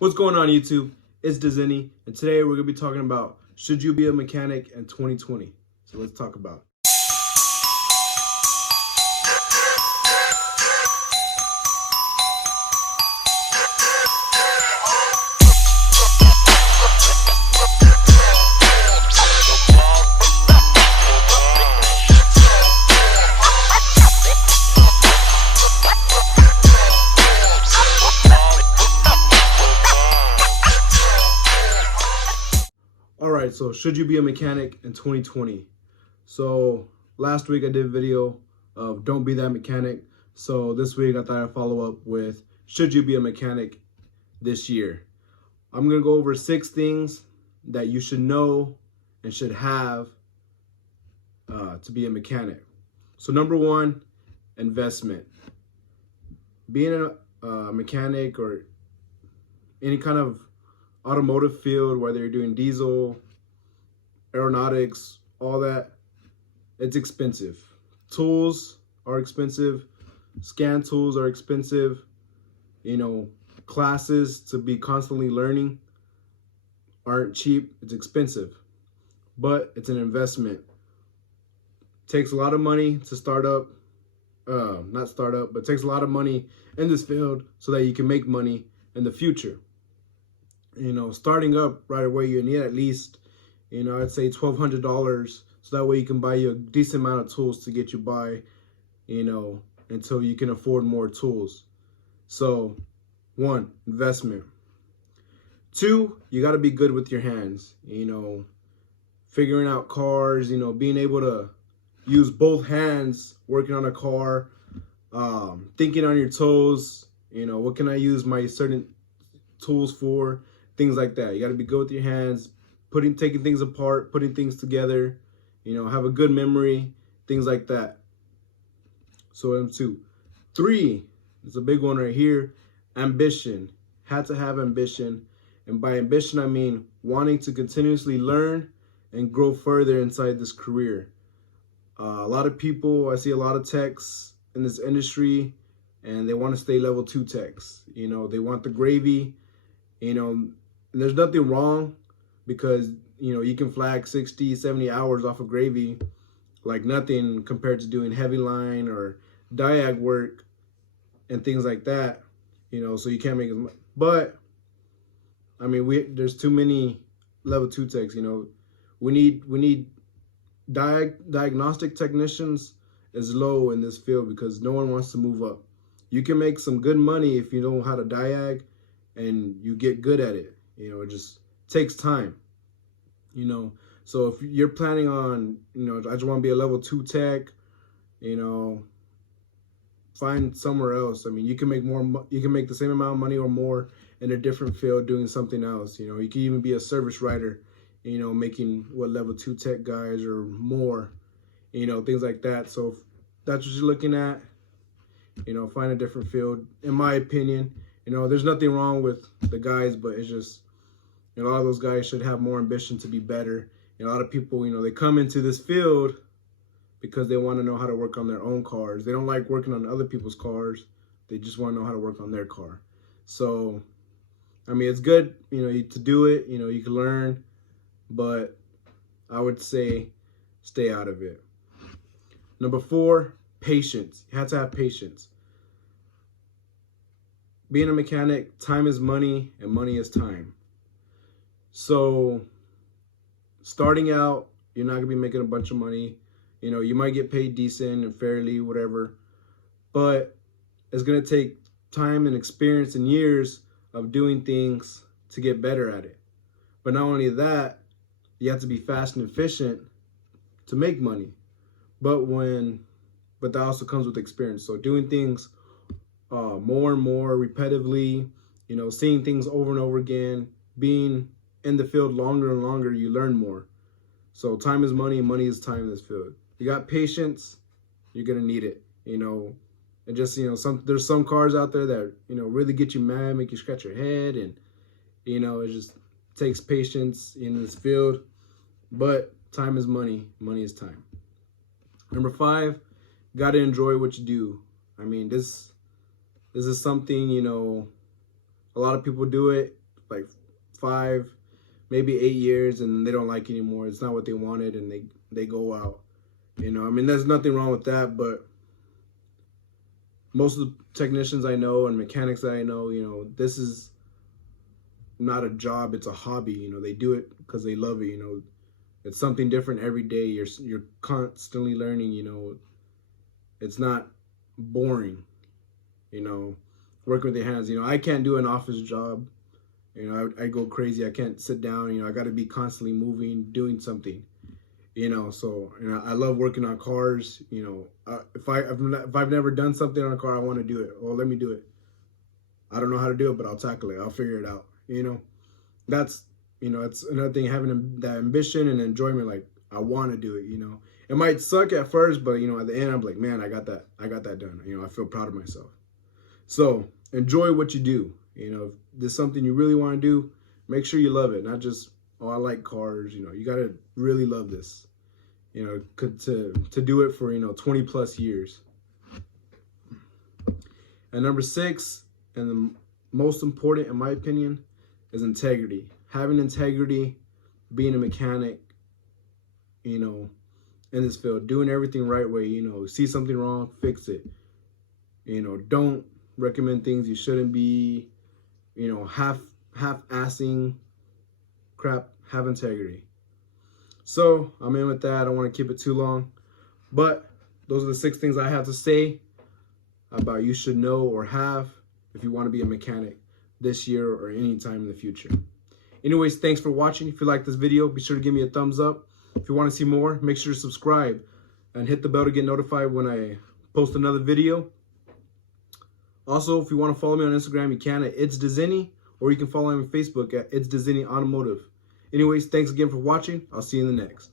What's going on, YouTube? It's Dizini, and today we're going to be talking about should you be a mechanic in 2020? So let's talk about it. All right, so should you be a mechanic in 2020? So last week I did a video of don't be that mechanic. So this week I thought I'd follow up with should you be a mechanic this year? I'm going to go over 6 things that you should know and should have to be a mechanic. So number 1, investment. Being a mechanic or any kind of automotive field, whether you're doing diesel, aeronautics, all that, it's expensive. Tools are expensive. Scan tools are expensive. Classes to be constantly learning aren't cheap. It's expensive, but it's an investment. Takes a lot of money to start up, not start up, but takes a lot of money in this field so that you can make money in the future. Starting up right away, you need at least, I'd say $1,200, so that way you can buy you a decent amount of tools to get you by, until you can afford more tools. So 1, investment. 2, you got to be good with your hands, figuring out cars, being able to use both hands working on a car, thinking on your toes, what can I use my certain tools for, things like that. You got to be good with your hands, taking things apart, putting things together, have a good memory, things like that. So M2. 3, it's a big one right here, ambition. Had to have ambition. And by ambition, I mean wanting to continuously learn and grow further inside this career. A lot of people, I see a lot of techs in this industry, and they want to stay level 2 techs. They want the gravy, and there's nothing wrong, because you can flag 60, 70 hours off of gravy like nothing compared to doing heavy line or diag work and things like that, so you can't make as much. But I mean, there's too many level 2 techs. We need diagnostic technicians is low in this field because no one wants to move up. You can make some good money if you know how to diag and you get good at it. It just takes time. So if you're planning on, I just want to be a level 2 tech, find somewhere else. I mean, you can make more. You can make the same amount of money or more in a different field doing something else. You can even be a service writer, making what level 2 tech guys or more, things like that. So if that's what you're looking at, find a different field. In my opinion, there's nothing wrong with the guys, but it's just, a lot of those guys should have more ambition to be better. A lot of people, they come into this field because they want to know how to work on their own cars. They don't like working on other people's cars. They just want to know how to work on their car. So, I mean, it's good, to do it. You can learn, but I would say stay out of it. Number 4, patience. You have to have patience. Being a mechanic, time is money and money is time. So starting out, you're not going to be making a bunch of money. You might get paid decent and fairly, whatever, but it's going to take time and experience and years of doing things to get better at it. But not only that, you have to be fast and efficient to make money. But that also comes with experience. So doing things more and more repetitively, seeing things over and over again, being in the field longer and longer, you learn more. So time is money and money is time in this field. You got patience, you're gonna need it. And just there's some cars out there that really get you mad, make you scratch your head, and it just takes patience in this field. But time is money, money is time. Number 5, got to enjoy what you do. I mean, this is something, a lot of people do it like 5, maybe 8 years, and they don't like it anymore. It's not what they wanted, and they go out. You know, I mean, there's nothing wrong with that, but most of the technicians I know and mechanics that I know, you know, this is not a job, it's a hobby. You know, they do it because they love it. You know, it's something different every day. You're constantly learning. You know, it's not boring. You know, working with your hands. You know, I can't do an office job. You know, I go crazy. I can't sit down. You know, I got to be constantly moving, doing something. You know, so, you know, I love working on cars. You know, if I've never done something on a car, I want to do it. Well, let me do it. I don't know how to do it, but I'll tackle it. I'll figure it out. You know, that's, you know, it's another thing, having that ambition and enjoyment. Like, I want to do it. You know, it might suck at first, but you know, at the end, I'm like, man, I got that done. You know, I feel proud of myself. So enjoy what you do. You know, if there's something you really want to do, make sure you love it. Not just, oh, I like cars. You know, you got to really love this, you know, to do it for, you know, 20 plus years. And number 6, and the most important in my opinion, is integrity. Having integrity, being a mechanic, you know, in this field, doing everything right way. You know, see something wrong, fix it. You know, don't recommend things you shouldn't be, you know, half-assing crap. Have integrity. So I'm in with that. I don't want to keep it too long, but those are the 6 things I have to say about you should know or have if you want to be a mechanic this year or any time in the future. Anyways, thanks for watching. If you like this video, be sure to give me a thumbs up. If you want to see more, make sure to subscribe and hit the bell to get notified when I post another video. Also, if you want to follow me on Instagram, you can at It's Dezeni, or you can follow me on Facebook at It's Dezeni Automotive. Anyways, thanks again for watching. I'll see you in the next.